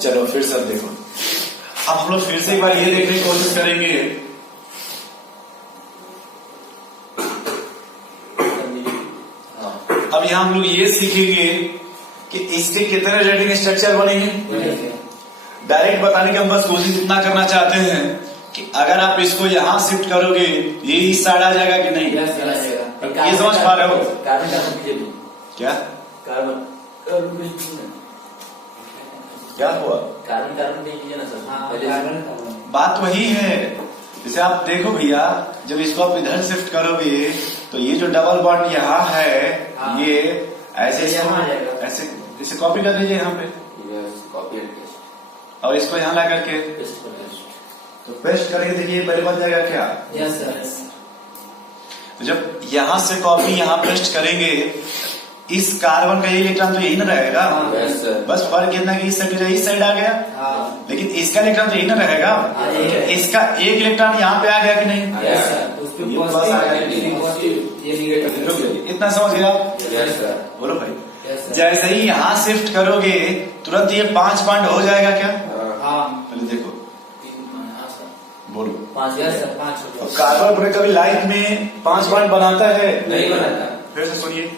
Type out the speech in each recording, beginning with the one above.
चलो फिर सब देखो। अब हम लोग फिर से एक बार ये देखने की कोशिश करेंगे। अब यहाँ हम लोग ये सीखेंगे कि इसके कितने रेटिंग स्ट्रक्चर बनेंगे। डायरेक्ट बताने की हम बस कोशिश इतना करना चाहते हैं कि अगर आप इसको यहाँ शिफ्ट करोगे ये इस साइड आ जाएगा कि नहीं। ये समझ पा रहे हो? क्या क्या हुआ? बात वही है। जैसे आप देखो भैया, जब इसको आप इधर शिफ्ट करोगे तो ये जो डबल बॉन्ड यहाँ है ये ऐसे ऐसे इसे कॉपी कर लीजिए यहाँ पे, और इसको यहाँ ला करके तो पेस्ट करके देखिए पहले बन जाएगा क्या। Yes sir. तो जब यहाँ से कॉपी यहाँ पेस्ट करेंगे, इस कार्बन का ये इलेक्ट्रॉन तो यही ना रहेगा। बस फर्क इतना कि इस साइड आ गया, लेकिन इसका इलेक्ट्रॉन तो यही ना रहेगा। इसका एक इलेक्ट्रॉन यहाँ पे आ गया कि नहीं। इतना समझ गया आप? बोलो भाई। जैसे ही यहाँ शिफ्ट करोगे तुरंत ये 5 पॉइंट हो जाएगा क्या? पहले देखो, बोलो। 5 कार्बन अपने कभी लाइफ में 5 पॉइंट बनाता है? नहीं बनाता। फिर से सुनिए,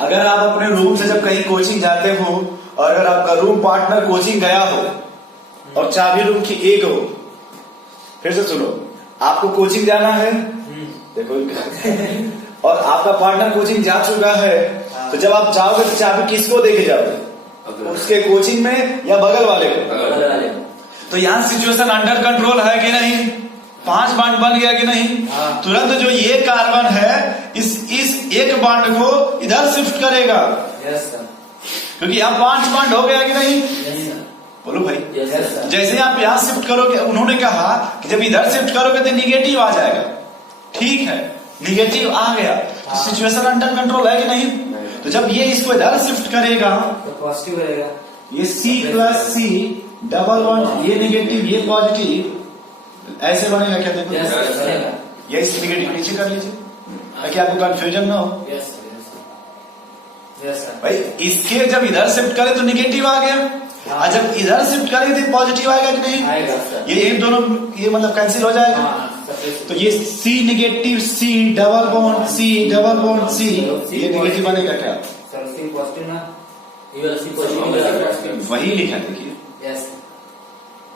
अगर आप अपने रूम से जब कहीं कोचिंग जाते हो और अगर आपका रूम पार्टनर कोचिंग गया हो और चाबी रूम की एक हो, फिर से सुनो, आपको कोचिंग जाना है देखो और आपका पार्टनर कोचिंग जा चुका है, तो जब आप जाओगे तो चाबी किसको देके जाओगे? उसके कोचिंग में या बगल वाले को? तो यहाँ सिचुएशन अंडर कंट्रोल है कि नहीं? 5 बॉन्ड बन गया कि नहीं? तुरंत जो ये कार्बन है इस एक बॉन्ड को इधर शिफ्ट करेगा। क्योंकि यहाँ 5 बॉन्ड हो गया कि नहीं? बोलो भाई। जैसे आप यहाँ शिफ्ट करोगे, उन्होंने कहा कि जब इधर शिफ्ट करोगे तो निगेटिव आ जाएगा। ठीक है, निगेटिव आ गया तो सिचुएशन अंडर कंट्रोल है कि नहीं? तो जब ये इसको इधर शिफ्ट करेगा तो पॉजिटिव रहेगा। ये C+C डबल बॉन्ड, ये निगेटिव ये पॉजिटिव, ऐसे बनेगा क्या? देखो ये इस निगेटिव नीचे कर लीजिए ताकि आपको कंफ्यूजन ना हो। भाई इसके जब इधर शिफ्ट करे तो निगेटिव आ गया, और जब इधर शिफ्ट करेंगे तो पॉजिटिव आएगा कि नहीं? ये इन दोनों ये मतलब कैंसिल हो जाएगा। तो ये C negative C double bond C double bond C, ये निगेटिव बनेगा क्या? वही लिखा देखिए,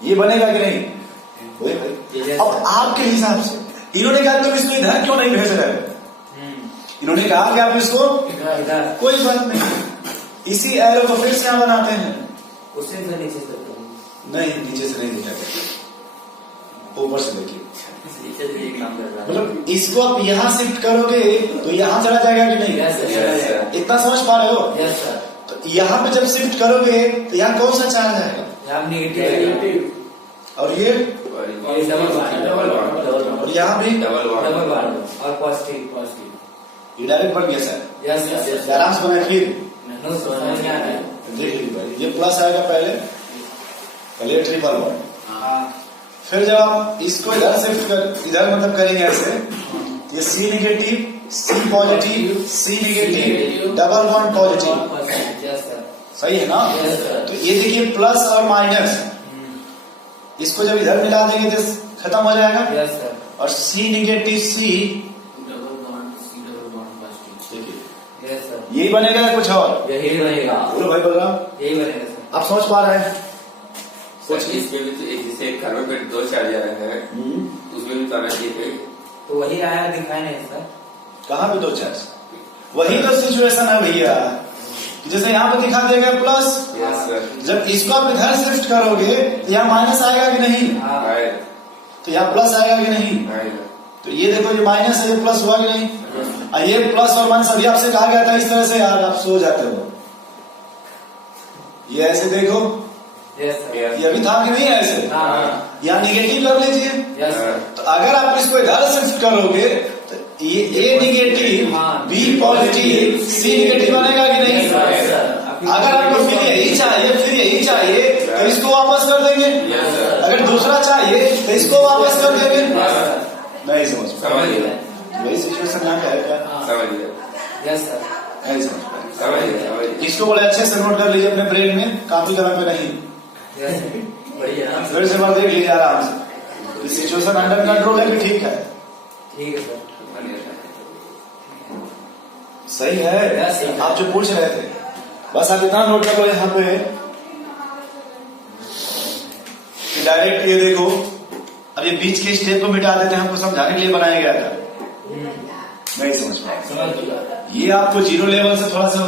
ये बनेगा कि नहीं? अब आपके हिसाब से इन्होंने कहा तुम इसको इधर क्यों नहीं भेज रहे हो? इन्होंने कहा कि आप इसको कोई बात नहीं, इसी एरो को फिर से यहाँ बनाते हैं। उससे नीचे से नहीं, नीचे से नहीं दिखाते, ऊपर से देखिए। मतलब इसको आप यहाँ शिफ्ट करोगे तो यहाँ चला जाएगा कि नहीं? इतना समझ पा रहे हो? तो यहाँ पे जब शिफ्ट करोगे तो यहाँ कौन सा चार्ज आएगा? यहाँ निगेटिव, और ये और यहाँ भी डबल और पॉजिटिव। ये डायरेक्ट बढ़ गया सर। आराम से बनाए फिर देख लीजिए भाई, ये प्लस आएगा पहले ट्रिपल बॉन्ड। फिर जब आप इसको इधर शिफ्ट इधर मतलब करेंगे ऐसे, ये C negative C positive C negative double bond positive, सही है ना? तो ये देखिए प्लस और माइनस, इसको जब इधर मिला देंगे तो खत्म हो जाएगा। और C निगेटिव C यही बनेगा या कुछ और? यही बनेगा। बोलो भाई, बोल रहा यही बनेगा सर। आप समझ पा रहे हैं? इसमें भी तो एक जैसे कार्बन पे 2 चार्ज आ रहा है, उसमें भी तो आना चाहिए। तो वही आया, दिखाई नहीं सर। कहाँ पे 2 चार्ज? वही तो सिचुएशन है भैया, जैसे यहाँ पे दिखा देगा प्लस, जब इसको आप इधर शिफ्ट करोगे तो यहाँ माइनस आएगा कि नहीं? तो यहाँ प्लस आएगा कि नहीं? तो ये देखो, ये माइनस है, ये प्लस हुआ कि नहीं? ये प्लस और माइनस अभी आपसे कहा गया था इस तरह से, यार आप सो जाते हो। ये ऐसे देखो, ये अभी था कि नहीं ऐसे? यहाँ निगेटिव कर लीजिए। तो अगर आप इसको इधर शिफ्ट करोगे तो ये A negative B positive C negative बनेगा कि नहीं? अगर आपको फिर यही चाहिए तो इसको वापस कर देंगे, अगर दूसरा चाहिए तो इसको वापस कर देंगे। नहीं समझ? वही सिचुएशन यहाँ का है क्या? ऐसे समझ पाए। समझ गए। इसको बड़े अच्छे से नोट कर लीजिए अपने ब्रेन में, कॉपी कलम पे नहीं। Yes, sir. बढ़िया ना? फिर से बार देख लीजिए आराम से, सिचुएशन अंडर कंट्रोल है कि ठीक है, ठीक है सर। सही है। Yes, sir. आप जो पूछ रहे थे बस आप इतना नोट कर लो यहाँ पे कि डायरेक्ट ये देखो, अब ये बीच के स्टेप को मिटा देते हैं, हमको समझाने के लिए बनाया गया था, नहीं समझ पाए। समझ गया। ये आपको जीरो लेवल से थोड़ा सा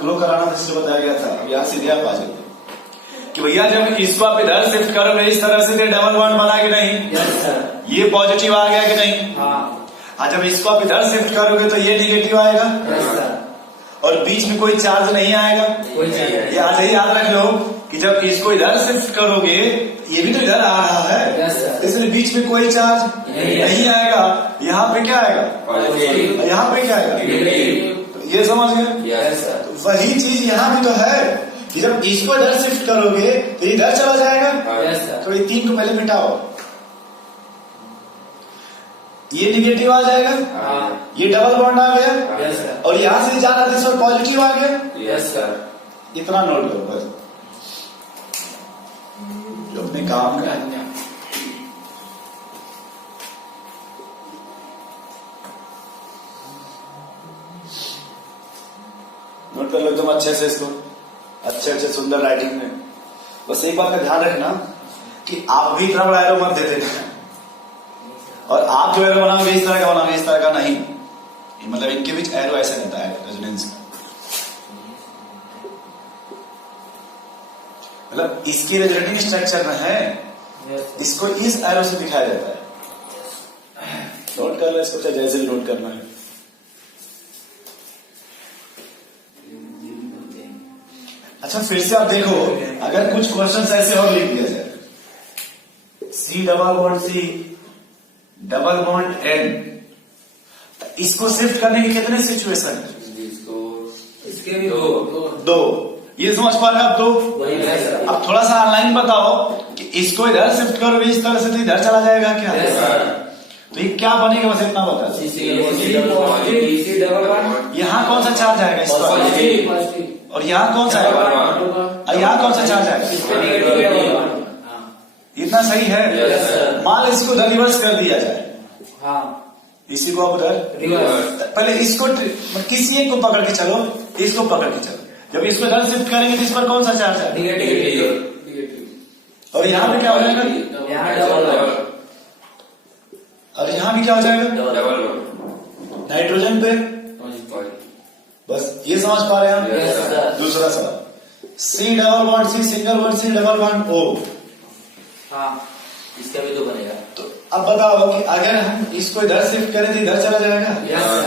ग्रो कराना था, इसलिए बताया गया था। अब यहाँ सीधे आप आ जाते कि भैया जब इसको आप इधर शिफ्ट करोगे इस तरह से, डबल बॉन्ड बना कि नहीं, Yes, sir. ये पॉजिटिव आ गया कि नहीं, हाँ। और जब इसको आप इधर शिफ्ट करोगे तो ये निगेटिव आएगा, Yes, sir. और बीच में कोई चार्ज नहीं आएगा। कोई चाहिए। ये आज ही याद रख लो कि जब इसको इधर शिफ्ट करोगे ये भी तो इधर आ रहा है, Yes, sir. इसलिए बीच में कोई चार्ज नहीं आएगा। यहाँ पे क्या आएगा, यहाँ पे क्या आएगा, ये समझ गए। Yes, sir. वही चीज यहाँ भी तो है कि जब इसको इधर शिफ्ट करोगे तो इधर चला जाएगा। Yes, sir. तो ये 3 को पहले मिटाओ, ये निगेटिव आ जाएगा, हाँ। ये डबल बॉन्ड आ गया, Yes, sir. और यहां से जाना था इस पर पॉजिटिव आ गया। Yes, sir. इतना नोट करो बस, जो अपने काम का है। नोट कर लो एकदम अच्छे से इसको, अच्छे अच्छे सुंदर राइटिंग में। बस एक बात का ध्यान रखना कि आप भी इतना बड़ा एरो मत दे देना, और आप जो एरो बनाओगे इस तरह का बनाओगे, इस तरह का नहीं। मतलब इनके बीच एरो ऐसे रहता है रेजोनेंस का, मतलब इसकी रेजोनेटिंग स्ट्रक्चर में है, Yes, इसको इस एरो से दिखाया जाता है। नोट कर लो इसको, चाहे जैसे भी नोट करना है। अच्छा फिर से आप देखो, अगर कुछ क्वेश्चंस ऐसे और लिख दिया जाए, C double bond C double bond N, इसको शिफ्ट करने के कितने सिचुएशन है, इसके भी दो। 2। ये समझ पा रहे हैं आप 2। वही है सर। अब थोड़ा सा ऑनलाइन बताओ कि इसको इधर शिफ्ट करोगे इस तरह से तो इधर चला जाएगा क्या, Yes, sir. तो ये क्या बनेगा बस इतना बता दो। C double bond. यहाँ कौन सा चार्ज आएगा इस पर, पॉजिटिव। और यहाँ कौन सा आएगा, और यहाँ कौन सा चार्ज आएगा, नेगेटिव डबल बॉन्ड। इतना सही है। Yes, sir. मान लो इसको उधर रिवर्स कर दिया जाए, हाँ। इसी को आप उधर रिवर्स। पहले इसको किसी एक को पकड़ के चलो, इसको पकड़ के चलो, जब इसको इधर शिफ्ट करेंगे तो इस पर कौन सा चार्ज है, नेगेटिव। और यहाँ पे क्या हो जाएगा, यहाँ डबल बॉन्ड। और यहाँ भी क्या हो जाएगा, डबल नाइट्रोजन पे। बस ये समझ पा रहे हैं हम। Yes, sir. दूसरा सवाल, C double bond C single bond C double bond O। हाँ। इसका भी दो बनेगा। तो अब बताओ कि अगर हम इसको इधर शिफ्ट करें तो इधर चला जाएगा, Yes, sir.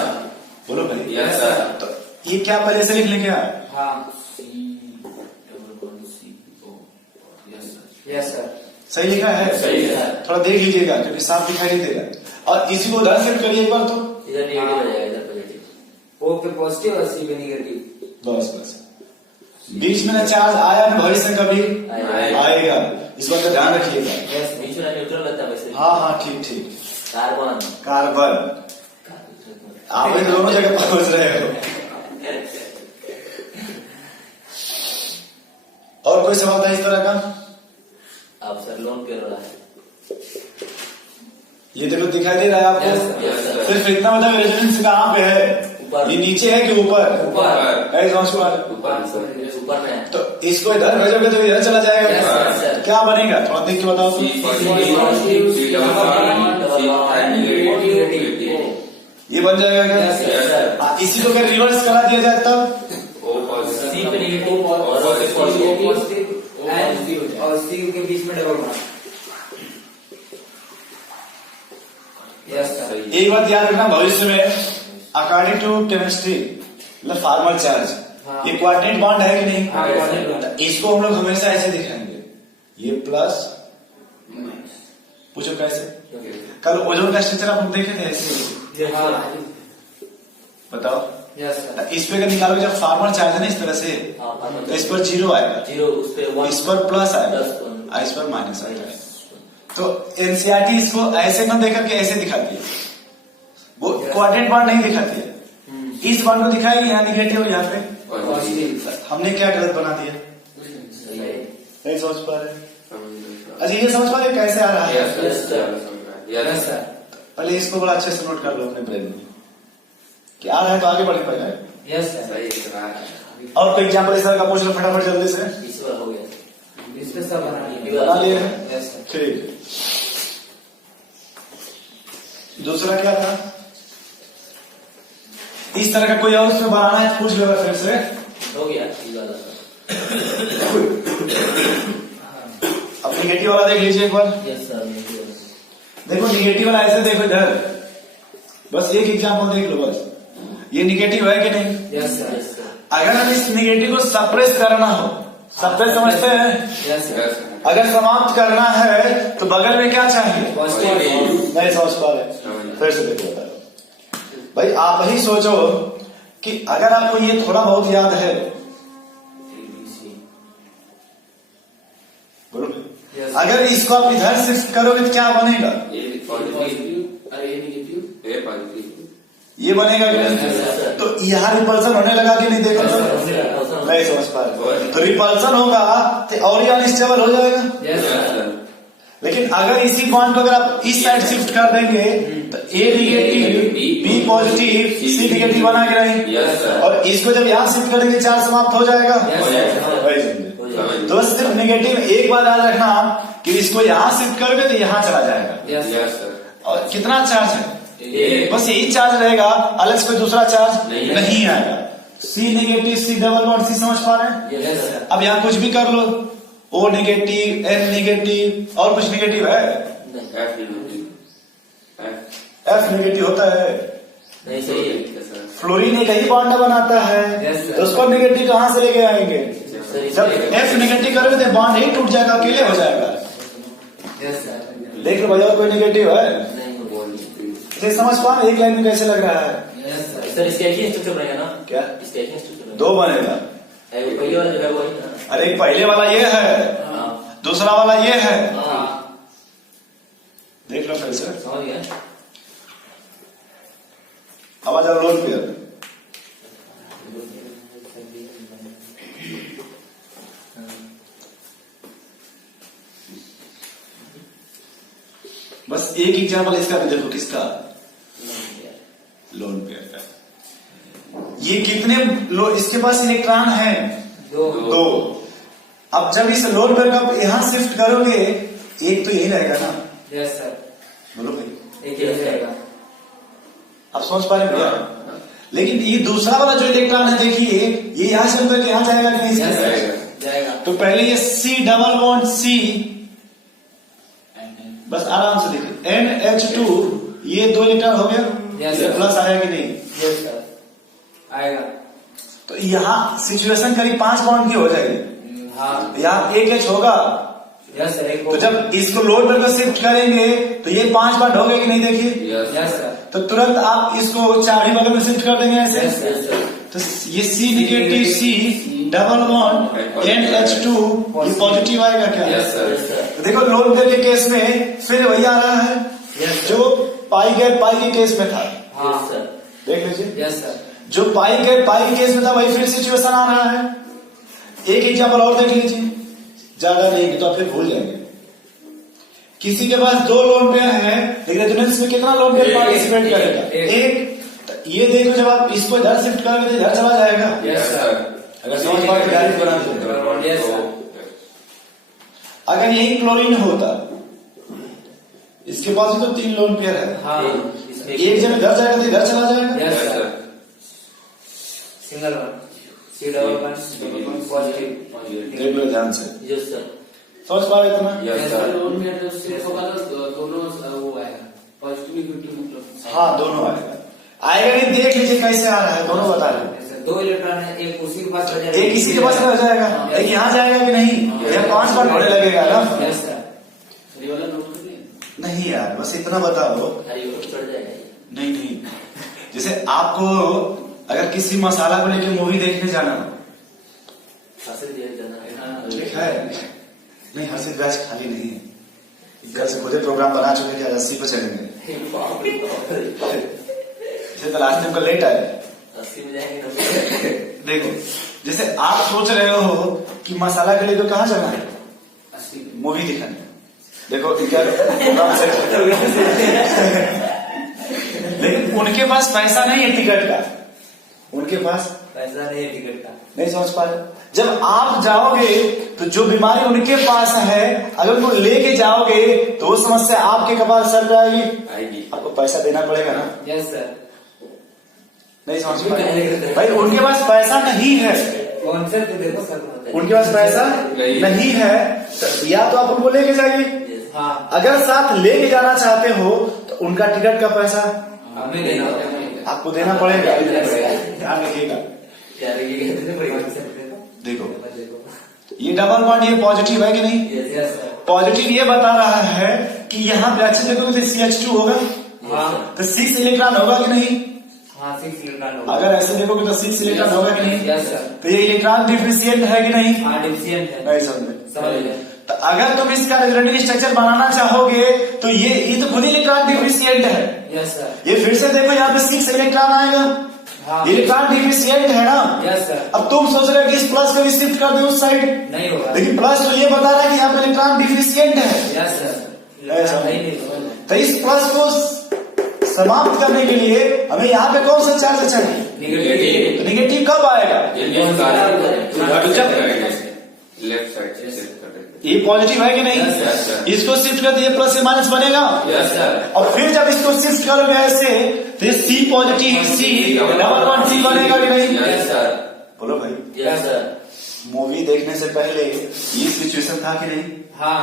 बोलो भाई। Yes, sir. तो ये क्या पहले से लिख लें क्या, हाँ। C double bond C O। Yes, sir. Yes, sir. सही लिखा है, सही है। थोड़ा देख लीजिएगा क्योंकि साफ दिखाई नहीं देगा। और इसी को उधर शिफ्ट करिए एक बार, तो इधर नेगेटिव हो जाएगा, इधर पॉजिटिव। O पे पॉजिटिव और C पे नेगेटिव। बस बस, बीच में ना चार्ज आया ना भविष्य में कभी आएगा। आएगा, इस बात का ध्यान रखिएगा। Yes, बीच में न्यूट्रल रहता है वैसे। हाँ हाँ ठीक ठीक, कार्बन। कार्बन, आप इन दोनों जगह पहुंच रहे हो। और कोई सवाल था इस तरह का, अब सर लोन पे हो रहा है। ये देखो दिखाई दे रहा है आपको, Yes, sir. Yes, sir. सिर्फ इतना मतलब रेजोनेंस कहाँ पे है, ऊपर। ये नीचे है कि ऊपर, ऊपर। ऐसे समझ पा रहे हो? ऊपर में है। तो इसको इधर भेजोगे तो इधर चला जाएगा। Yes, sir. क्या बनेगा थोड़ा देख के बताओ तो। C positive C double bond C negative. ये बन जाएगा क्या, Yes, sir. इसी को अगर रिवर्स करा दिया जाए तब, O पॉजिटिव C पे नेगेटिव और पॉजिटिव और C के बीच में डबल बॉन्ड। Yes sir. एक बात याद रखना, भविष्य में अकॉर्डिंग टू केमिस्ट्री मतलब फार्मल चार्ज, हाँ। ये क्वाड्रेंट बॉन्ड है कि नहीं, हाँ, quadrant bond। इसको हम लोग हमेशा ऐसे दिखाएंगे, ये प्लस, पूछो कैसे, कल ओजोन का स्ट्रक्चर आप लोग देखे थे ऐसे, हाँ। बताओ। Yes sir. इस पे का निकालोगे जब फार्मल चार्ज है ना इस तरह से, तो इस पर 0 आएगा, जीरो उस पे इस पर प्लस आएगा, और इस पर माइनस आएगा। तो एनसीईआरटी इसको ऐसे ना देकर के ऐसे दिखाती है, वो क्वाड्रेंट बॉन्ड नहीं दिखाती है, इस बॉन्ड को दिखाएगी यहाँ निगेटिव और यहाँ पे पॉजिटिव। हमने क्या गलत बना दिया? सही है। नहीं समझ पा रहे? अच्छा ये समझ पा रहे कैसे आ रहा है? Yes sir. पहले इसको बड़ा अच्छे से नोट कर लो अपने ब्रेन में कि आ रहा है तो आगे बढ़ पाएगा। Yes sir. और कोई एग्जाम्पल इस तरह का पूछ लो फटाफट जल्दी से। इस पर हो गया। इस पे सब बना बना लिए? Yes sir. ठीक। दूसरा क्या था? इस तरह का कोई और उसमें बनाना है पूछ लो फिर से। हो गया ये वाला सर। अब निगेटिव वाला देख लीजिए एक बार। Yes sir. देखो निगेटिव वाला ऐसे देखो इधर, बस एक एग्जाम्पल देख लो बस। ये निगेटिव है कि नहीं? Yes sir. अगर हम इस निगेटिव को सप्रेस करना हो, सप्रेस समझते हैं? Yes sir. अगर समाप्त करना है तो बगल में क्या चाहिए? पॉजिटिव। नहीं समझ पा रहे? फिर से देखो भाई, आप ही सोचो कि अगर आपको ये थोड़ा बहुत याद है, बोलो Yes. अगर इसको आप इधर शिफ्ट करोगे तो क्या बनेगा? अरे ये निगेटिव। ये बनेगा कि नहीं? Yes. तो यहाँ रिपल्सन होने लगा कि नहीं? देखो तो नहीं समझ पा रहे। तो रिपल्सन होगा तो और ये अनस्टेबल हो जाएगा। Yes sir. लेकिन अगर इसी बॉन्ड को अगर आप इस साइड शिफ्ट कर देंगे तो ए निगेटिव बी पॉजिटिव सी निगेटिव बना के नहीं, और इसको जब यहाँ शिफ्ट करेंगे चार्ज समाप्त हो जाएगा। वही समझे। तो सिर्फ निगेटिव एक बात याद रखना कि इसको यहाँ शिफ्ट करोगे तो यहाँ चला जाएगा। यस और कितना चार्ज है? सर। बस यही चार्ज रहेगा, अलग से कोई दूसरा चार्ज नहीं आएगा। C negative C double bond C समझ पा रहे हैं? Yes sir. अब यहाँ कुछ भी कर लो, ओ निगेटिव एन निगेटिव और कुछ निगेटिव है? एफ निगेटिव होता है। नहीं सही है। फ्लोरीन एक ही बॉन्ड बनाता है। Yes, sir. तो उसको निगेटिव कहाँ से लेके आएंगे? सही जब एफ निगेटिव करोगे तो बॉन्ड ही टूट जाएगा, अकेले हो जाएगा। Yes sir. देख लो भैया, और कोई निगेटिव है? नहीं इसे समझ पा रहे? एक लाइन में कैसे लग रहा है? Yes sir. सर इसका एक ही स्ट्रक्चर बनेगा ना? क्या? इसका एक ही स्ट्रक्चर दो बनेगा। पहले वाला जो है वही ना? अरे एक पहले वाला ये है, हाँ। दूसरा वाला ये है। हाँ। देख लो फिर से। समझ गया। आवाज आ रोल क्लियर। बस एक एग्जाम्पल इसका भी देखो। किसका? लोन पेयर का। ये कितने इसके पास इलेक्ट्रॉन है? दो। अब जब इस लोन पेयर का यहां शिफ्ट करोगे एक तो यही रहेगा ना? Yes sir. बोलो भाई, एक ही रहेगा। आप समझ पा रहे भैया? लेकिन ये दूसरा वाला जो इलेक्ट्रॉन है देखिए, ये यहां से होकर यहां जाएगा कि नहीं? यस जाएगा। तो पहले ये सी डबल बॉन्ड सी, बस आराम से देखिए, NH2 ये दो इलेक्ट्रॉन हो गया। Yes, ये sir. प्लस आया कि नहीं? Yes sir. आएगा। तो यहाँ सिचुएशन करीब 5 बॉन्ड की हो जाएगी। हाँ। यहाँ एक H होगा। Yes sir. एक तो जब इसको लोड पर शिफ्ट करेंगे तो ये 5 बॉन्ड हो गए कि नहीं? देखिए यस सर। तो तुरंत आप इसको चाबी बगल में शिफ्ट कर देंगे ऐसे। Yes sir. तो ये C negative C double bond NH2 ये पॉजिटिव आएगा क्या? Yes sir. तो देखो लोन पेयर के केस में फिर वही आ रहा है जो पाई के केस में था। हाँ सर। देख लीजिए, यस सर। जो पाई के केस में था वही फिर सिचुएशन आ रहा है। एक एग्जाम्पल और देख लीजिए, ज्यादा नहीं तो आप फिर भूल जाएंगे। किसी के पास 2 लोन पेयर है लेकिन रेजोनेंस में कितना लोन पेयर पार्टिसिपेट करेगा? एक। तो ये देखो जब आप इसको इधर शिफ्ट करोगे तो इधर चला जाएगा। Yes sir. अगर समझ पा के डायरेक्ट बना दो। Yes sir. अगर यही क्लोरीन होता, इसके पास भी तो 3 लोन पेयर है। हाँ। एक जब इधर जाएगा तो इधर चला जाएगा। Yes sir. Single one C double one positive. देख लो ध्यान से, यस सर। समझ पा रहे थे ना? Yes sir. लोन में तो सिर्फ होगा तो दोनों वो आएगा पॉजिटिव नेगेटिव मतलब। हाँ दोनों आएगा। आएगा नहीं, देख लीजिए कैसे आ रहा है, दोनों बता रहे हैं। 2 इलेक्ट्रॉन है, एक उसी के पास रह जाएगा, एक इसी के पास रह जाएगा, एक यहाँ जाएगा कि नहीं? यह 5 बार होने लगेगा ना? Yes sir. ये वाला नोट कर दिए? नहीं यार, बस इतना बताओ। चढ़ जाएगा। नहीं, जैसे आपको अगर किसी मसाला को लेकर मूवी देखने जाना हो, ठीक है? नहीं, हर्षित बैच खाली नहीं है, घर से खुदे प्रोग्राम बना चुके थे, 80 पे चलेंगे। इसे तो लास्ट टाइम का लेट आए, 80 में जाएंगे 90। देखो जैसे आप सोच रहे हो कि मसाला के लिए तो कहाँ जाना है, 80 मूवी दिखाने। देखो क्या लेकिन उनके पास पैसा नहीं है टिकट का, उनके पास पैसा नहीं है टिकट का। नहीं समझ पा रहे। जब आप जाओगे तो जो बीमारी उनके पास है अगर वो लेके जाओगे तो वो समस्या आपके कपाल सर पे आएगी, आएगी। आपको पैसा देना पड़ेगा ना। Yes sir. नहीं समझ पा रहे भाई, उनके पास पैसा नहीं है, कॉन्सेप्ट देखो सर, उनके पास पैसा नहीं है, तो या तो आप उनको लेके जाइए। हाँ अगर साथ लेके जाना चाहते हो तो उनका टिकट का पैसा हमें देना होगा। आपको देना पड़ेगा। ध्यान रखिएगा। यार ये देखो ये डबल बॉन्ड ये पॉजिटिव है कि नहीं, यस सर। पॉजिटिव ये बता रहा है कि यहाँ पे अच्छे देखोगे तो CH2 होगा, हाँ तो 6 इलेक्ट्रॉन होगा कि नहीं। हाँ 6 इलेक्ट्रॉन होगा। अगर ऐसे देखोगे तो 6 इलेक्ट्रॉन होगा कि नहीं। Yes sir. तो ये इलेक्ट्रॉन डिफिशियंट है कि नहीं, हाँ डिफिशिएंट है। नहीं समझे। समझ गए। तो अगर तुम इसका रेजोनेटिव स्ट्रक्चर बनाना चाहोगे तो ये तो खुद इलेक्ट्रॉन डिफिशियंट है। Yes sir. ये फिर से देखो यहाँ पे 6 इलेक्ट्रॉन आएगा, हाँ इलेक्ट्रॉन डिफिशियंट है ना। Yes sir. अब तुम सोच रहे हो कि इस प्लस को भी शिफ्ट कर दे उस साइड, नहीं होगा। लेकिन प्लस तो ये बता रहा है कि यहाँ पे इलेक्ट्रॉन डिफिशियंट है। Yes sir. ऐसा नहीं तो इस प्लस को समाप्त करने के लिए हमें यहाँ पे कौन सा चार्ज चाहिए, नेगेटिव। तो निगेटिव कब आएगा, लेफ्ट साइड से शिफ्ट कर देंगे। ये पॉजिटिव है कि नहीं। Yes, sir. इसको शिफ्ट कर दिए प्लस से माइनस बनेगा। Yes sir. और फिर जब इसको शिफ्ट करोगे ऐसे तो ये C positive C double bond C बनेगा कि नहीं। Yes sir. बोलो भाई, यस सर। मूवी देखने से पहले ये सिचुएशन था कि नहीं। हाँ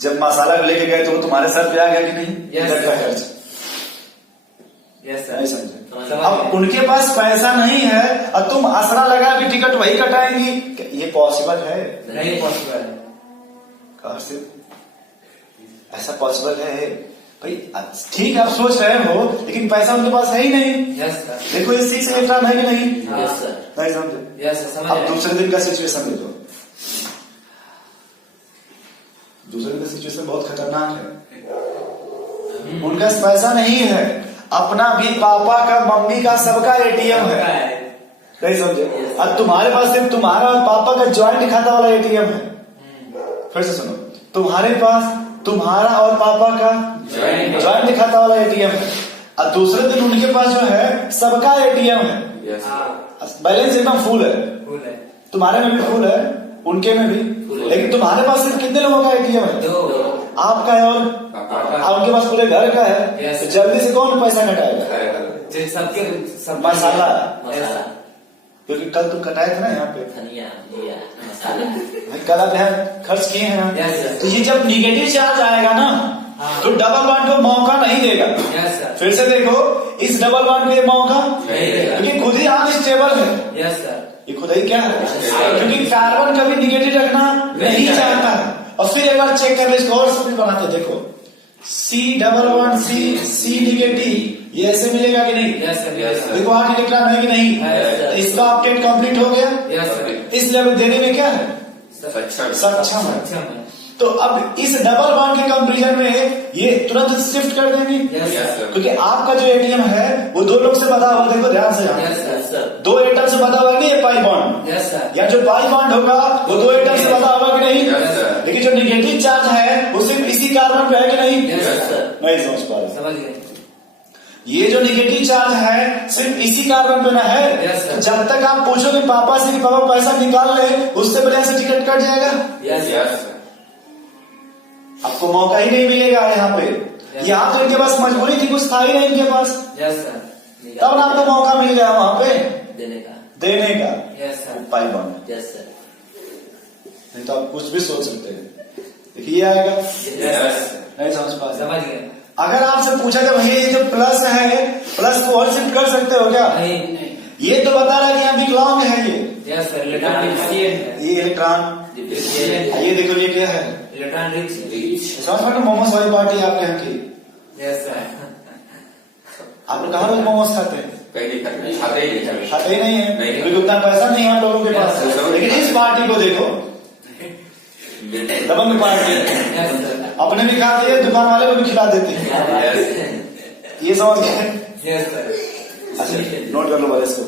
जब मसाला लेके गए तो वो तुम्हारे सर पे आ गया कि नहीं। Yes, इधर का sir. खर्च यस नहीं सर। समझे। समझ अब गए। उनके पास पैसा नहीं है और तुम आसरा लगा कि टिकट वही कटाएंगी, क्या ये पॉसिबल है। नहीं पॉसिबल है। कहा से ऐसा पॉसिबल है भाई। ठीक है आप सोच रहे हो लेकिन पैसा उनके पास है ही नहीं। Yes sir. देखो ये 6 इलेक्ट्रॉन है कि नहीं। Yes sir. नहीं समझे। Yes sir. समझ अब गए। दूसरे दिन का सिचुएशन देखो, दूसरे दिन का सिचुएशन बहुत खतरनाक है। उनका पैसा नहीं है, अपना भी, पापा का, मम्मी का, सबका ATM है। नहीं समझे। अब तुम्हारे पास सिर्फ तुम्हारा और पापा का ज्वाइंट खाता वाला ATM है। फिर से सुनो, तुम्हारे पास तुम्हारा और पापा का ज्वाइंट खाता वाला ATM है और दूसरे दिन उनके पास जो है सबका ATM है। यस हाँ बैलेंस एकदम फुल है, फुल है। तुम्हारे में भी फुल है, उनके में भी, लेकिन तुम्हारे पास सिर्फ कितने लोगों का ATM है, दो। आपका है और उनके पास पूरे घर का है। Yes. तो जल्दी से कौन पैसा कटाएगा, जो सबके सब मसाला। मसाला क्योंकि कल तुम कटाए थे ना यहाँ पे, धनिया जीरा मसाला। भाई कल आप यहाँ खर्च किए हैं ना। Yes, sir. तो ये जब निगेटिव चार्ज आएगा ना हाँ। तो डबल बॉन्ड को मौका नहीं देगा। Yes sir. फिर से देखो, इस डबल बॉन्ड को ये मौका नहीं देगा। क्योंकि खुद ही अनस्टेबल है, यस सर। ये खुद ही क्या है, क्योंकि कार्बन कभी निगेटिव रखना नहीं चाहता है। और फिर एक बार चेक कर लो, इसको और सिंपल बनाते देखो, C double bond C negative, ये ऐसे मिलेगा कि नहीं। Yes sir. Yes sir. देखो 8 इलेक्ट्रॉन है कि नहीं। Yes, sir. इसका ऑक्टेट कंप्लीट हो गया। Yes sir. इस लेवल देने में क्या है, सक्षम। सक्षम है। अच्छा है। तो अब इस डबल बॉन्ड के कंपैरिजन में ये तुरंत शिफ्ट कर देंगे, यस यस सर। सर। क्योंकि आपका जो ATM है वो 2 लोग से बंधा हुआ, देखो ध्यान से, यस सर। 2 एटम से बंधा हुआ नहीं है पाई बॉन्ड, यस सर। या जो पाई बॉन्ड होगा वो 2 एटम से बंधा होगा कि नहीं। Yes sir. लेकिन जो निगेटिव चार्ज है वो सिर्फ इसी कार्बन पे है कि नहीं। Yes sir. नहीं समझ पा रहे। समझ गए। ये जो निगेटिव चार्ज है सिर्फ इसी कार्बन पे ना है। Yes, sir. जब तक आप पूछोगे पापा से कि पापा पैसा निकाल ले, उससे पहले से टिकट कट जाएगा, यस यस सर। आपको मौका ही नहीं मिलेगा यहाँ पे। Yes. यहाँ तो इनके पास मजबूरी थी, कुछ था ही नहीं इनके पास, यस सर। तब ना आपको मौका मिल गया वहां पे देने का। देने का yes sir. Pi bond. Yes sir. नहीं तो आप कुछ भी सोच सकते हैं। देखिए ये आएगा, यस नहीं समझ पा रहे। समझ गए। अगर आपसे पूछा कि भैया ये जो प्लस है, प्लस को और शिफ्ट कर सकते हो क्या, नहीं नहीं। ये तो बता रहा है कि यहाँ विकलांग है ये यस सर। इलेक्ट्रॉन डिफिशिएंट है। ये इलेक्ट्रॉन, डिफिशिएंट है। ये देखो ये क्या है, इलेक्ट्रॉन रिच है। समझ पा रहे। मोमोस वाली पार्टी आपके यहाँ की, यस सर। आप लोग कहाँ रोज मोमोस खाते हैं, पहले खाते ही नहीं कभी। खाते ही नहीं है नहीं। क्योंकि उतना पैसा नहीं है आप लोगों के पास। Yes. लेकिन इस पार्टी को देखो, दबंग पार्टी, यस सर। अपने भी खाते हैं, दुकान वाले को भी खिला देते हैं। यस ये समझ गए। Yes sir. अच्छा नोट कर लो वाले इसको।